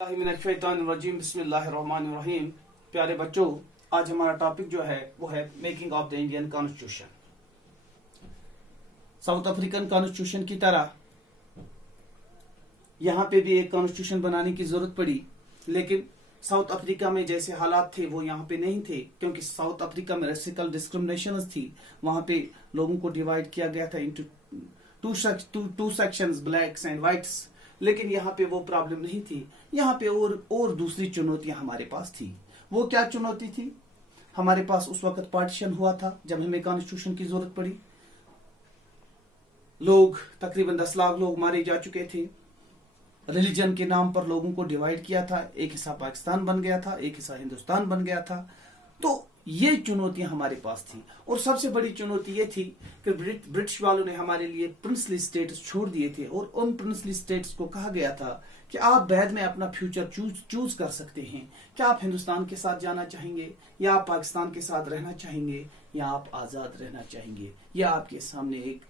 बिस्मिल्लाहिर्रहमानिर्रहीम। प्यारे बच्चों, आज हमारा टॉपिक जो है वो है making of the Indian constitution. South African constitution की तरह यहाँ पे भी एक कॉन्स्टिट्यूशन बनाने की जरूरत पड़ी, लेकिन साउथ अफ्रीका में जैसे हालात थे वो यहाँ पे नहीं थे, क्योंकि साउथ अफ्रीका में रेसिकल डिस्क्रिमिनेशन थी। वहां पे लोगों को डिवाइड किया गया था into two sections, blacks and whites. लेकिन यहाँ पे वो प्रॉब्लम नहीं थी। यहाँ पे और दूसरी चुनौतियां हमारे पास थी। वो क्या चुनौती थी? हमारे पास उस वक्त पार्टीशन हुआ था जब हमें कॉन्स्टिट्यूशन की जरूरत पड़ी। लोग तकरीबन 10 लाख लोग मारे जा चुके थे। रिलीजन के नाम पर लोगों को डिवाइड किया था। एक हिस्सा पाकिस्तान बन गया था, एक हिस्सा हिंदुस्तान बन गया था। तो ये चुनौतियां हमारे पास थी। और सबसे बड़ी चुनौती ये थी कि ब्रिटिश वालों ने हमारे लिए प्रिंसली स्टेट्स छोड़ दिए थे, और उन प्रिंसली स्टेट्स को कहा गया था कि आप बाद में अपना फ्यूचर चूज कर सकते हैं। क्या आप हिंदुस्तान के साथ जाना चाहेंगे, या आप पाकिस्तान के साथ रहना चाहेंगे, या आप आजाद रहना चाहेंगे, या आपके सामने एक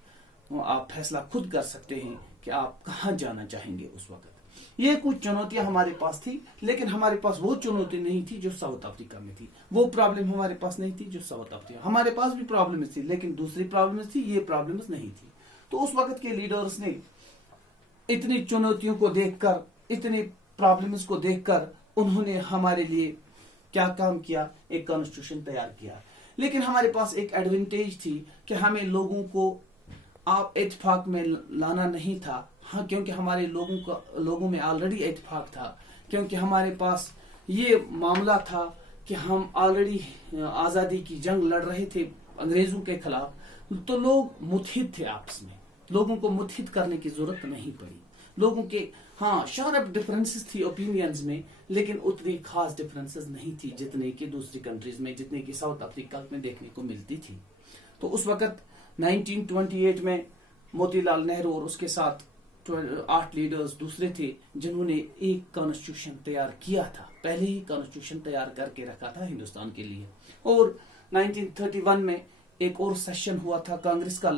आप फैसला खुद कर सकते हैं कि आप कहाँ जाना चाहेंगे। उस वक्त ये कुछ चुनौतियां हमारे पास थी, लेकिन हमारे पास वो चुनौती नहीं थी जो साउथ अफ्रीका में थी। वो प्रॉब्लम हमारे पास नहीं थी जो साउथ अफ्रीका। हमारे पास भी प्रॉब्लम्स थी, लेकिन दूसरी प्रॉब्लम्स थी, ये प्रॉब्लम्स नहीं थी। तो उस वक्त के लीडर्स ने इतनी चुनौतियों को देखकर, इतनी प्रॉब्लम्स को देखकर उन्होंने हमारे लिए क्या काम किया? एक कॉन्स्टिट्यूशन तैयार किया। लेकिन हमारे पास एक एडवांटेज थी कि हमें लोगों को आप इत्तेफाक में लाना नहीं था। हाँ, क्योंकि हमारे लोगों में ऑलरेडी इत्तेफाक था, क्योंकि हमारे पास ये मामला था कि हम ऑलरेडी आजादी की जंग लड़ रहे थे अंग्रेजों के खिलाफ। तो लोग मुत्हिद थे आपस में, लोगों को मुत्हिद करने की जरूरत नहीं पड़ी। लोगों के हाँ शार्प डिफरेंसेस थी ओपिनियंस में, लेकिन उतनी खास डिफरेंसेस नहीं थी जितने की दूसरी कंट्रीज में, जितने की साउथ अफ्रीका में देखने को मिलती थी। तो उस वक्त 1928 में मोतीलाल नेहरू और उसके साथ 8 लीडर्स दूसरे थे जिन्होंने एक कॉन्स्टिट्यूशन तैयार किया था। पहले ही कॉन्स्टिट्यूशन तैयार करके रखा था हिंदुस्तान के लिए। और 1931 में एक और सेशन हुआ था कांग्रेस का,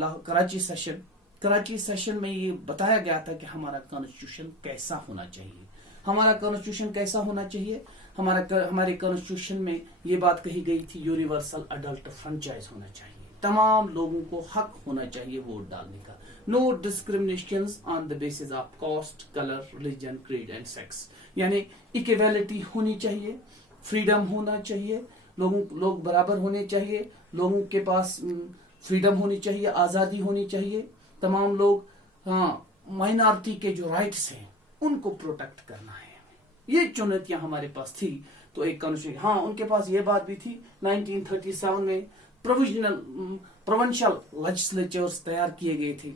कराची सेशन में ये बताया गया था कि हमारा कॉन्स्टिट्यूशन कैसा होना चाहिए। हमारा कॉन्स्टिट्यूशन कैसा होना चाहिए? हमारे कॉन्स्टिट्यूशन में ये बात कही गई थी, यूनिवर्सल अडल्ट फ्रेंचाइज होना चाहिए। तमाम लोगों को हक होना चाहिए वोट डालने का। No discriminations on the basis of caste, colour, religion, creed and sex. यानी इक्वालिटी होनी चाहिए, फ्रीडम होना चाहिए, लोग बराबर होने चाहिए, लोगों के पास फ्रीडम होनी चाहिए, आजादी होनी चाहिए। तमाम लोग, माइनॉरिटी के जो राइट्स हैं उनको प्रोटेक्ट करना है। ये चुनौतियां हमारे पास थी। तो एक कॉन्स्टिट्यूशन, उनके पास ये बात भी थी। 1937 में प्रोविंशियल लेजिस्लेचर्स तैयार किए गए थे,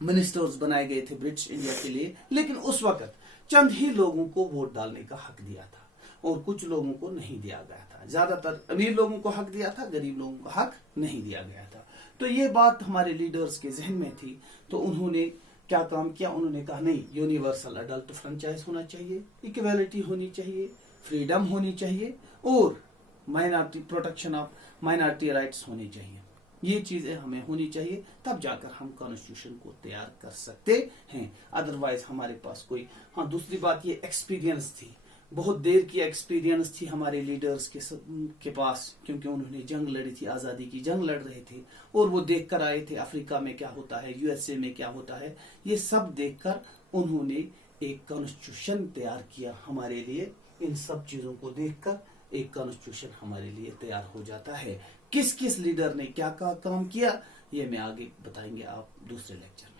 मिनिस्टर्स बनाए गए थे ब्रिटिश इंडिया के लिए। लेकिन उस वक्त चंद ही लोगों को वोट डालने का हक दिया था, और कुछ लोगों को नहीं दिया गया था। ज्यादातर अमीर लोगों को हक दिया था, गरीब लोगों को हक नहीं दिया गया था। तो ये बात हमारे लीडर्स के जहन में थी। तो उन्होंने क्या काम किया? उन्होंने कहा नहीं, यूनिवर्सल अडल्ट फ्रेंचाइज होना चाहिए, इक्वालिटी होनी चाहिए, फ्रीडम होनी चाहिए, और minority protection of minority rights होनी चाहिए। ये चीजें हमें होनी चाहिए, तब जाकर हम कॉन्स्टिट्यूशन को तैयार कर सकते हैं। अदरवाइज हमारे पास कोई, दूसरी बात ये एक्सपीरियंस थी, बहुत देर की एक्सपीरियंस थी हमारे लीडर्स के पास, क्योंकि उन्होंने जंग लड़ी थी, आजादी की जंग लड़ रहे थे, और वो देख कर आए थे अफ्रीका में क्या होता है, यूएसए में क्या होता है। ये सब देखकर उन्होंने एक कॉन्स्टिट्यूशन तैयार किया हमारे लिए। इन सब चीजों को देखकर एक कॉन्स्टिट्यूशन हमारे लिए तैयार हो जाता है। किस किस लीडर ने क्या काम किया, ये मैं आगे बताएंगे आप दूसरे लेक्चर में।